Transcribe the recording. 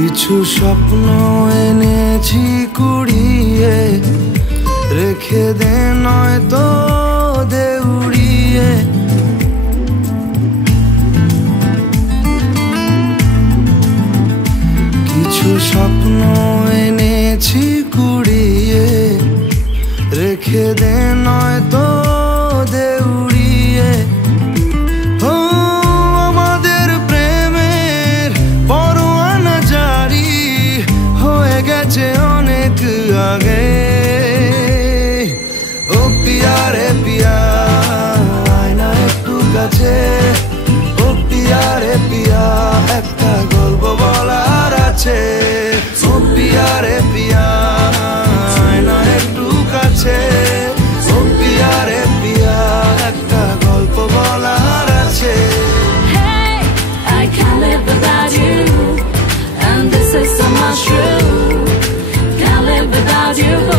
কিছু স্বপ্ন এনেছি কুড়িয়ে, রেখে দে নয়তো দে উড়িয়ে। কিছু স্বপ্ন এনেছি কুড়িয়ে, রেখে দে নয়তো দে উড়িয়ে। ও আমাদের প্রেমের পরোয়ানা জারি হয়ে গেছে অনেক আগে। ও পিয়া রে পিয়া, আয় না একটু কাছে। ও পিয়া রে পিয়া, একটা গল্প বলার আছে। ও পিয়া রে পিয়া, আয় না একটু কাছে। ও পিয়া রে পিয়া, একটা গল্প বলার আছে। Hey, I can't live without you, and this is so much true. Can't live without you.